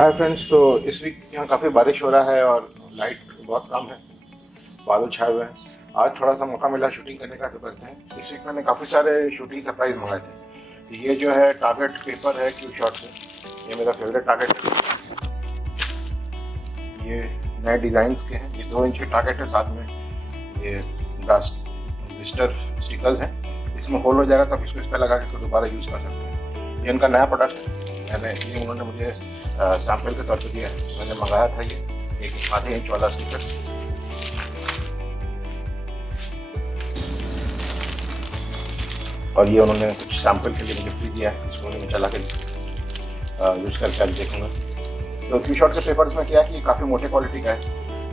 Hi friends. तो इस week यहाँ काफ़ी बारिश हो रहा है और लाइट बहुत कम है, बादल छाए हुए हैं। आज थोड़ा सा मौका मिला शूटिंग करने का, तो करते हैं। इस वीक मैंने काफ़ी सारे शूटिंग सरप्राइज मंगाए थे। ये जो है टारगेट पेपर है क्यू शॉट से, ये मेरा फेवरेट टारगेट है। ये नए डिज़ाइंस के हैं, ये 2 इंच के टारगेट है, साथ में ये ब्लिस्टर स्टिकर्स हैं। इसमें होल हो जाएगा तो आप इसको इस पर लगा के इसको दोबारा यूज़ कर सकते हैं। ये उनका नया प्रोडक्ट है, ये उन्होंने मुझे सैम्पल के तौर पे दिया है। मैंने मंगाया था ये एक आधे इंच वाला स्टिकर। और ये उन्होंने कुछ सैम्पल के लिए मुझे फ्री दिया है, इसको मैं चला के यूज़ करके आज देखूँगा। तो क्यू शॉट के पेपर्स में क्या है कि काफ़ी मोटे क्वालिटी का है,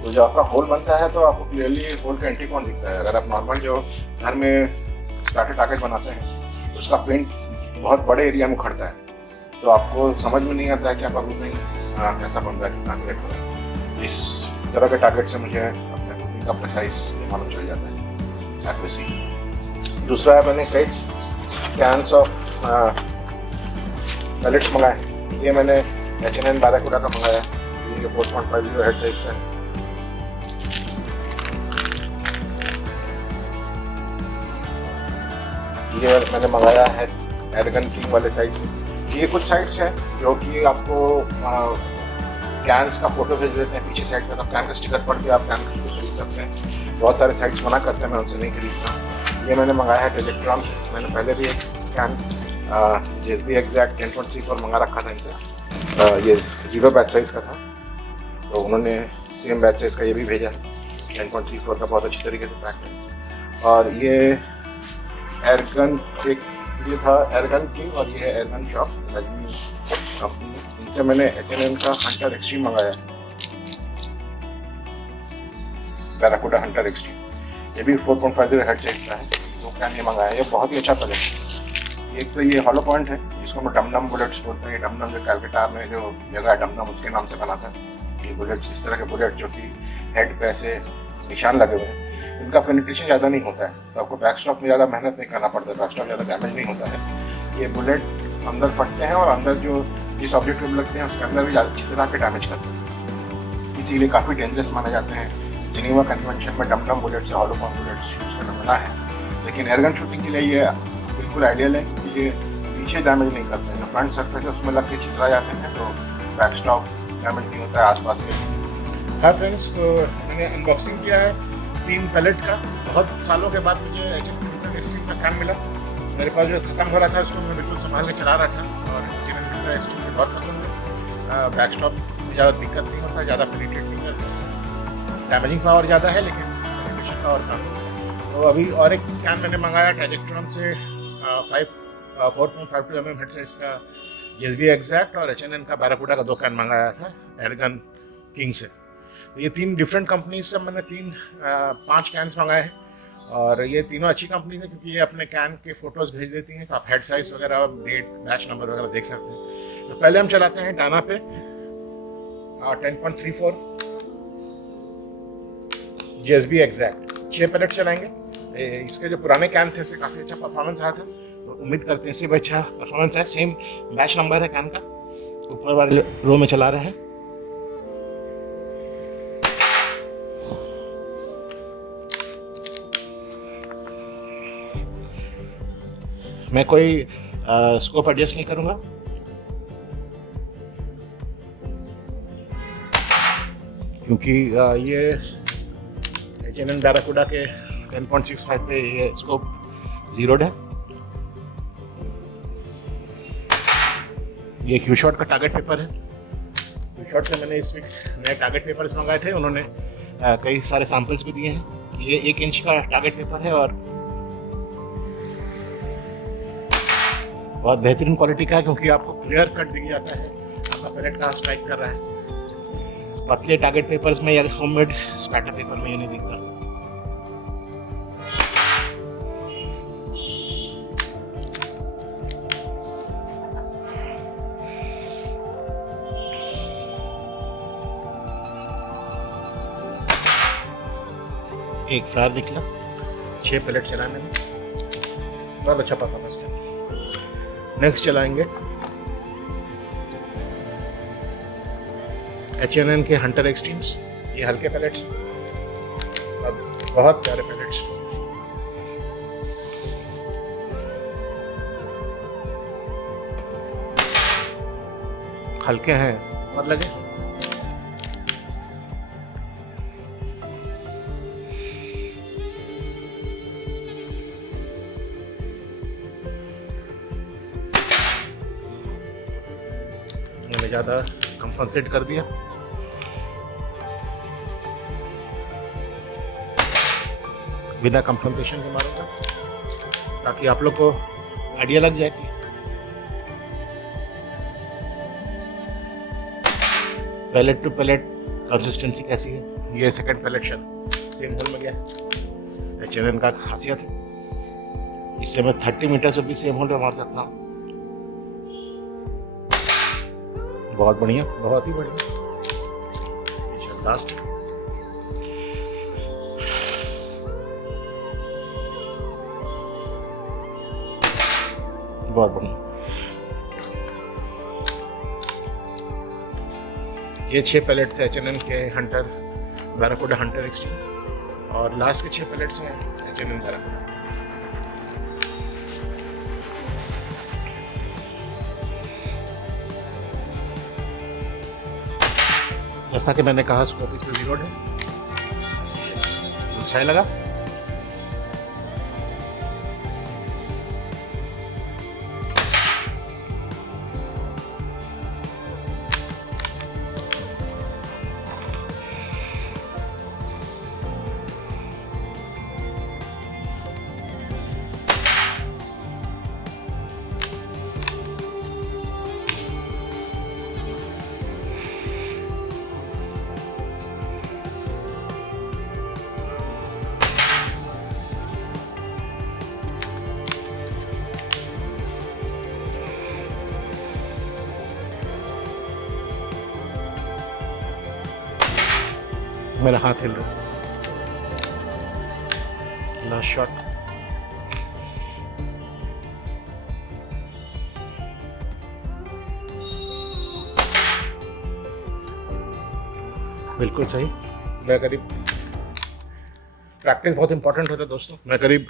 तो जब आपका होल बनता है तो आपको क्लियरली होल का एंट्री पॉइंट दिखता है। अगर आप नॉर्मल जो घर में स्टार्टर टारगेट बनाते हैं तो उसका पेंट बहुत बड़े एरिया में उखड़ता है, तो आपको समझ में नहीं आता है कि आपका ग्रुपिंग कैसा बन रहा है, कितना एक्यूरेट हो रहा है। इस तरह के टारगेट से मुझे अपने ग्रुपिंग का प्रिसाइज मालूम चल जाता है, एक्यूरेसी। दूसरा है, मैंने कई कैंस ऑफ पैलेट्स मंगाए। ये मैंने H&N बैराकूडा का मंगाया है, ये 4.50 हेड साइज का है। ये मैंने मंगाया है एरगन किंग वाले साइड से। ये कुछ साइट्स हैं जो कि आपको कैन्स का फोटो भेज देते हैं पीछे साइड में, तो कैन का स्टिकर पड़ के आप कैन से खरीद सकते हैं। बहुत सारे साइट्स मना करते हैं, मैं उनसे नहीं खरीदता। ये मैंने मंगाया है टेलेक्ट्रॉन से। मैंने पहले भी एक कैन JSB एग्जैक्ट 10.34 मंगा रखा था इनसे। ये 0 बैच साइज़ का था, तो उन्होंने सेम बैच साइज़ का ये भी भेजा। 10.34 का बहुत अच्छी तरीके से पैक्ड है। और ये एरगन एक ये था एरगन किंग, और ये है एरगन शॉप कंपनी। इनसे मैंने H&N का हंटर एक्सट्रीम मंगाया है, बैराकूडा हंटर एक्सट्रीम। ये भी 4.50 हेड साइज का है। वो कैन ये मंगाया है, ये बहुत ही अच्छा कलर है। एक तो ये हॉलो पॉइंट है जिसको हम डमडम बुलेट्स बोलते हैं। ये डमडम जो कैलकाटा में जो जगह है डमडम, उसके नाम से बना था। ये बुलेट्स, इस तरह के बुलेट जो कि हेड पे ऐसे निशान लगे हुए हैं, इनका पेनिट्रेशन ज़्यादा नहीं होता है, तो आपको बैक स्टॉक में ज़्यादा मेहनत नहीं करना पड़ता है, बैक स्टॉक ज़्यादा डैमेज नहीं होता है। ये बुलेट अंदर फटते हैं और अंदर जो जिस ऑब्जेक्ट में लगते हैं उसके अंदर भी ज़्यादा अच्छी तरह के डैमेज करते हैं, इसीलिए काफ़ी डेंजरस माने जाते हैं। जिनेवा कन्वेंशन में डमडम बुलेट से हॉलो पॉइंट बुलेट्स यूज़ करना मना है, लेकिन एयरगन शूटिंग के लिए ये बिल्कुल आइडियल है क्योंकि ये पीछे डैमेज नहीं करते हैं। जो फ्रंट सर्फेस है उसमें लग के छितरा जाते हैं, तो बैक स्टॉक डैमेज नहीं होता है आसपास के। हाय फ्रेंड्स, तो मैंने अनबॉक्सिंग किया है 3 पैलेट का। बहुत सालों के बाद मुझे H&N एक्सट्रीम का कैन मिला। मेरे पास जो ख़त्म हो रहा था उसको मैं बिल्कुल संभाल के चला रहा था, और H&N एक्सट्रीम मुझे बहुत पसंद है। बैक स्टॉक में ज़्यादा दिक्कत नहीं होता, ज़्यादा पेनिट्रेट नहीं करता। डैमेजिंग पावर ज़्यादा है लेकिन पेनिट्रेशन पावर कम है। तो अभी और एक कैन मैंने मंगाया ट्रेजेक्ट्रॉन से 4.52 mm हेड साइज का JSB एग्जैक्ट, और H&N का बैराकूडा का 2 कैन मंगाया था एरगन किंग से। ये 3 डिफरेंट कंपनीज से मैंने 5 कैन्स मंगाए हैं, और ये तीनों अच्छी कंपनीज है क्योंकि ये अपने कैन के फोटोज़ भेज देती हैं, तो आप हेड साइज वगैरह, डेट, बैच नंबर वगैरह देख सकते हैं। तो पहले हम चलाते हैं डाना पे 10.34 JSB एग्जैक्ट 6 पैलेट चलाएंगे। इसके जो पुराने कैन थे इससे काफ़ी अच्छा परफॉर्मेंस आया था, तो उम्मीद करते हैं इससे भी अच्छा परफॉर्मेंस है। सेम बैच नंबर है कैन का, ऊपर वाले रो में चला रहे हैं। मैं कोई स्कोप एडजस्ट नहीं करूँगा, क्योंकि ये H&N बैराकूडा के 10.65 पे ये स्कोप 0 है। ये क्यू शॉट का टारगेट पेपर है। क्यू शॉट से मैंने इस वीक नए टारगेट पेपर्स मंगाए थे, उन्होंने कई सारे सैम्पल्स भी दिए हैं। ये 1 इंच का टारगेट पेपर है और बहुत बेहतरीन क्वालिटी का है, क्योंकि आपको क्लियर कट दिख जाता है आपका पैलेट कहाँ स्ट्राइक कर रहा है। पतले टारगेट पेपर्स में या होममेड स्पैटर पेपर में ये नहीं दिखता। एक फ्लावर निकला। 6 पैलेट चलाए मैंने, बहुत अच्छा परफॉर्मेंस था। नेक्स्ट चलाएंगे H&N के हंटर एक्सट्रीम्स, ये हल्के पैलेट्स, अब बहुत प्यारे पैलेट्स। हल्के हैं और लगे। मैंने ज़्यादा कंपनसेट कर दिया। बिना कंपनसेशन के मारूंगा ताकि आप लोग को आइडिया लग जाए कि पैलेट टू पैलेट कंसिस्टेंसी कैसी है। ये सेकंड पैलेट शायद सेम होल में गया है। H&N का खासियत है, इससे मैं 30 मीटर से भी सेम होल में मार सकता हूँ। बहुत बढ़िया, बहुत ही बढ़िया। लास्ट बहुत बढ़िया। ये 6 पैलेट थे H&N के हंटर बैराकुडा हंटर एक्सट्रीम, और लास्ट के 6 पैलेट्स हैं H&N बैराकुडा। जैसा कि मैंने कहा, स्कोप इसमें 0 है। अच्छा ही लगा। मेरा हाथ हिल रहा है। Last shot. बिल्कुल सही। मैं करीब, प्रैक्टिस बहुत इंपॉर्टेंट होता है दोस्तों। मैं करीब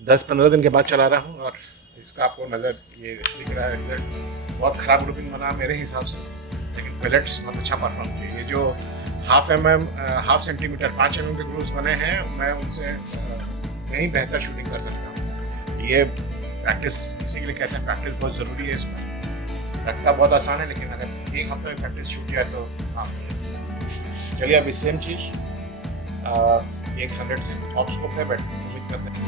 10-15 दिन के बाद चला रहा हूँ और इसका आपको नज़र ये दिख रहा है रिजल्ट। बहुत ख़राब ग्रुपिंग बना मेरे हिसाब से, लेकिन पैलेट्स बहुत अच्छा परफॉर्म किए। ये जो हाफ सेंटीमीटर 5 mm के ग्रूव्स बने हैं, मैं उनसे कहीं बेहतर शूटिंग कर सकता हूँ। ये प्रैक्टिस, इसी के लिए कहते हैं प्रैक्टिस बहुत ज़रूरी है इसमें। लगता बहुत आसान है, लेकिन अगर एक हफ्ते में प्रैक्टिस छूट जाए तो हाँ। चलिए अभी सेम चीज़ X100 से हॉक्सकोप है, उम्मीद करते हैं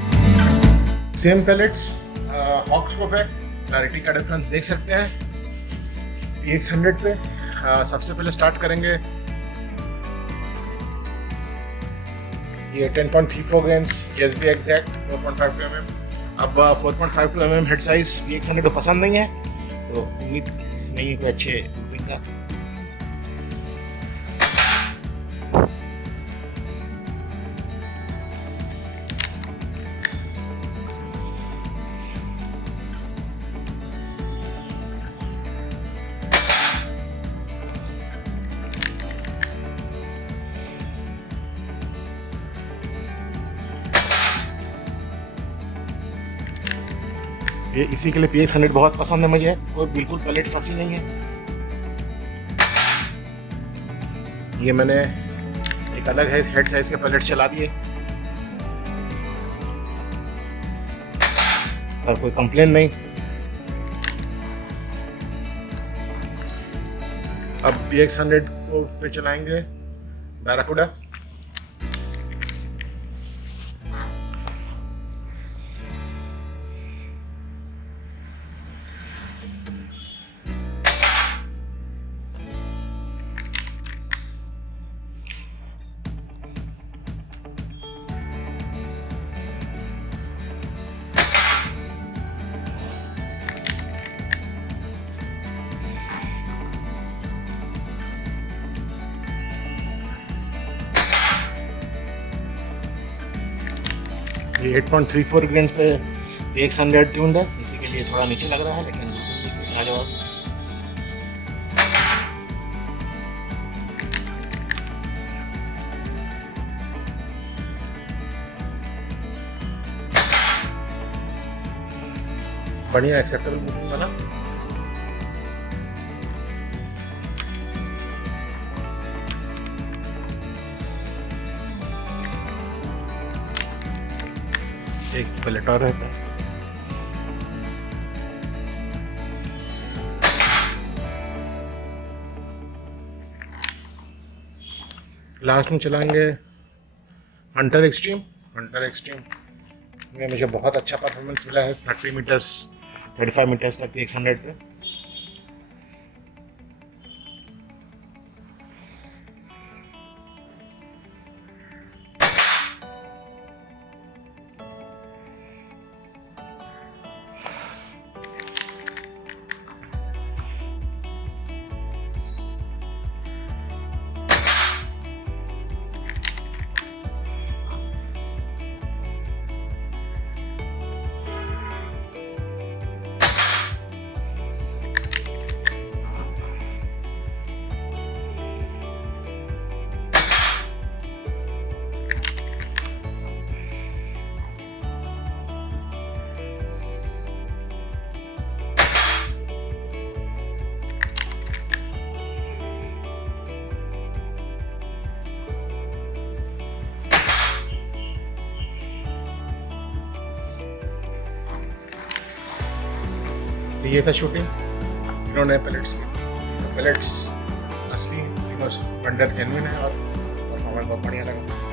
सेम पैलेट्स हॉक्सकोप है। क्लैरिटी का डिफरेंस देख सकते हैं। X100 पे सबसे पहले स्टार्ट करेंगे ये 10.34 ग्रेन्स SB एग्जैक्ट 4.52 mm। अब 4.52 mm हेड साइज X100 को पसंद नहीं है, तो उम्मीद नहीं है कोई अच्छे ग्रुपिंग का। ये इसी के लिए PX100 बहुत पसंद है मुझे। कोई बिल्कुल पैलेट फंसी नहीं है। ये मैंने एक अलग है हेड साइज के पैलेट चला दिए और कोई कंप्लेन नहीं। अब PX100 को पे चलाएंगे बैराकुडा। ये 8.34 ग्रेन्स पे X100 ट्यून्ड है, इसी के लिए थोड़ा नीचे लग रहा है, लेकिन लाजवाब। बढ़िया एक्सेप्टेबल बुकिंग बना। एक पैलेट और रहता है। लास्ट में चलाएंगे हंटर एक्सट्रीम। हंटर एक्सट्रीम में मुझे बहुत अच्छा परफॉर्मेंस मिला है 30 मीटर्स 35 मीटर्स तक 600 पे। तो ये था शूटिंग इन्होंने पैलेट्स की। तो पैलेट्स असली बंडर जेन्युइन है और परफॉर्मेंस बहुत बढ़िया लगा।